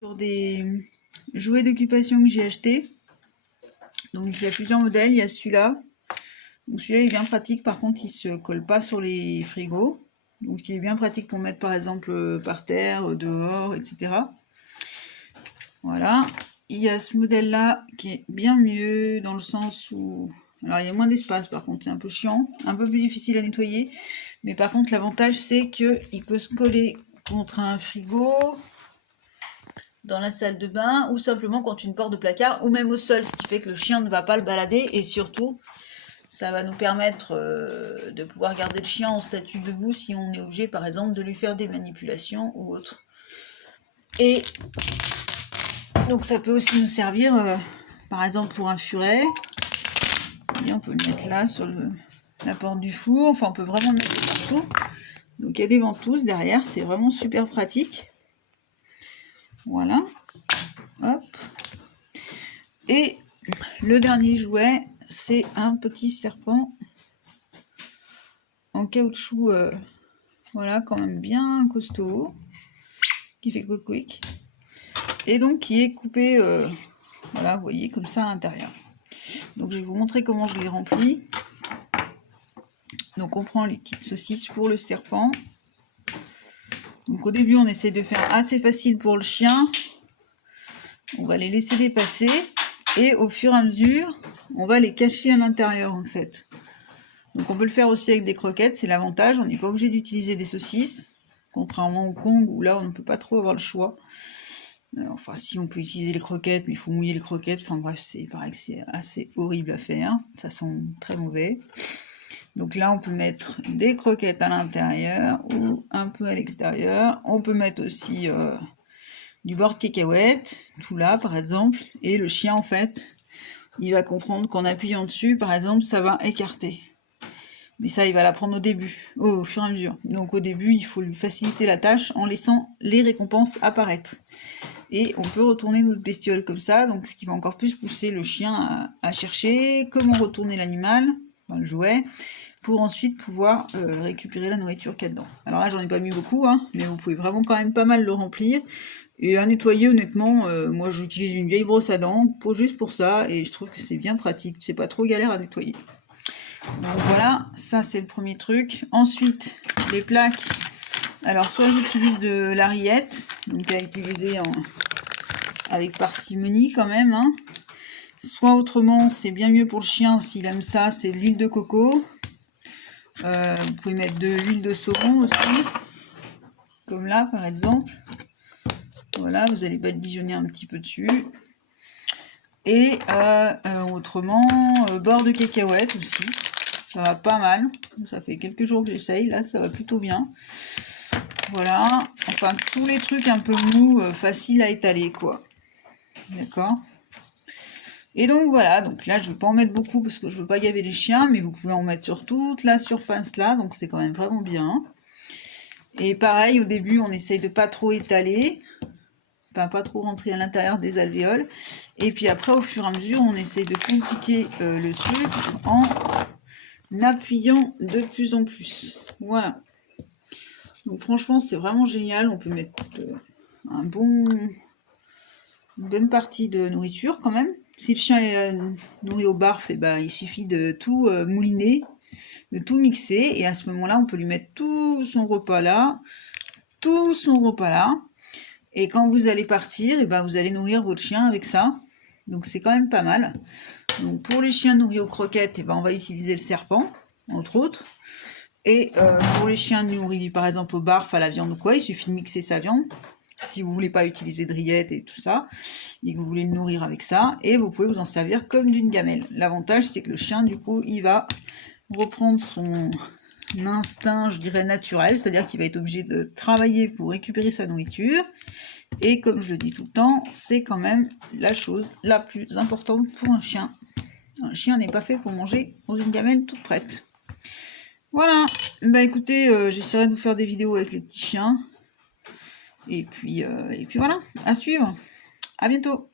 Sur des jouets d'occupation que j'ai acheté. Donc il y a plusieurs modèles, il y a celui-là. Donc celui-là est bien pratique, par contre il se colle pas sur les frigos. Donc il est bien pratique pour mettre par exemple par terre, dehors, etc. Voilà. Il y a ce modèle-là qui est bien mieux dans le sens où... Alors il y a moins d'espace par contre, c'est un peu chiant, un peu plus difficile à nettoyer. Mais par contre l'avantage c'est qu'il peut se coller contre un frigo, dans la salle de bain, ou simplement contre une porte de placard, ou même au sol, ce qui fait que le chien ne va pas le balader, et surtout, ça va nous permettre de pouvoir garder le chien en statut debout si on est obligé, par exemple, de lui faire des manipulations ou autre. Et donc ça peut aussi nous servir, par exemple, pour un furet. Et on peut le mettre là, sur la porte du four, enfin on peut vraiment le mettre partout. Donc il y a des ventouses derrière, c'est vraiment super pratique. Voilà. Hop. Et le dernier jouet, c'est un petit serpent en caoutchouc, voilà, quand même bien costaud, qui fait quick. Et donc qui est coupé, voilà, vous voyez, comme ça à l'intérieur. Donc je vais vous montrer comment je l'ai rempli. Donc on prend les petites saucisses pour le serpent. Donc au début on essaie de faire assez facile pour le chien. On va les laisser dépasser. Et au fur et à mesure, on va les cacher à l'intérieur en fait. Donc on peut le faire aussi avec des croquettes, c'est l'avantage, on n'est pas obligé d'utiliser des saucisses, contrairement au Kong où là on ne peut pas trop avoir le choix. Enfin si, on peut utiliser les croquettes, mais il faut mouiller les croquettes, enfin bref, c'est pareil que c'est assez horrible à faire, ça sent très mauvais. Donc là on peut mettre des croquettes à l'intérieur ou un peu à l'extérieur. On peut mettre aussi du beurre de cacahuète, tout là par exemple, et le chien en fait, il va comprendre qu'en appuyant dessus, par exemple, ça va écarter. Mais ça, il va l'apprendre au début, au fur et à mesure. Donc au début, il faut lui faciliter la tâche en laissant les récompenses apparaître. Et on peut retourner notre bestiole comme ça, donc ce qui va encore plus pousser le chien à chercher comment retourner l'animal, enfin le jouet, pour ensuite pouvoir récupérer la nourriture qu'il y a dedans. Alors là, j'en ai pas mis beaucoup, hein, mais vous pouvez vraiment quand même pas mal le remplir. Et à nettoyer, honnêtement, moi j'utilise une vieille brosse à dents, juste pour ça, et je trouve que c'est bien pratique, c'est pas trop galère à nettoyer. Donc voilà, ça c'est le premier truc. Ensuite, les plaques. Alors soit j'utilise de la rillette, donc à utiliser avec parcimonie quand même, hein. Soit autrement, c'est bien mieux pour le chien s'il aime ça, c'est de l'huile de coco. Vous pouvez mettre de l'huile de saumon aussi, comme là par exemple. Voilà, vous allez badigeonner un petit peu dessus. Et autrement, beurre de cacahuète aussi. Ça va pas mal. Ça fait quelques jours que j'essaye. Là, ça va plutôt bien. Voilà. Enfin, tous les trucs un peu mous, faciles à étaler, quoi. D'accord. Et donc, voilà. Donc là, je vais pas en mettre beaucoup parce que je veux pas gaver les chiens. Mais vous pouvez en mettre sur toute la surface là. Donc, c'est quand même vraiment bien. Et pareil, au début, on essaye de pas trop étaler. Enfin, pas trop rentrer à l'intérieur des alvéoles. Et puis après, au fur et à mesure, on essaye de compliquer le truc en appuyant de plus en plus. Voilà. Donc franchement, c'est vraiment génial. On peut mettre une bonne partie de nourriture quand même. Si le chien est nourri au barf, et ben, il suffit de tout mouliner, de tout mixer. Et à ce moment-là, on peut lui mettre tout son repas là. Et quand vous allez partir, et ben, vous allez nourrir votre chien avec ça. Donc c'est quand même pas mal. Donc pour les chiens nourris aux croquettes, et ben, on va utiliser le serpent, entre autres. Et pour les chiens nourris par exemple au barf, à la viande ou quoi, il suffit de mixer sa viande. Si vous voulez pas utiliser de rillettes et tout ça, et que vous voulez le nourrir avec ça, et vous pouvez vous en servir comme d'une gamelle. L'avantage, c'est que le chien, du coup, il va reprendre son instinct, je dirais, naturel, c'est-à-dire qu'il va être obligé de travailler pour récupérer sa nourriture. Et comme je le dis tout le temps, c'est quand même la chose la plus importante pour un chien. Un chien n'est pas fait pour manger dans une gamelle toute prête. Voilà, bah écoutez, j'essaierai de vous faire des vidéos avec les petits chiens. Et puis voilà, à suivre. À bientôt.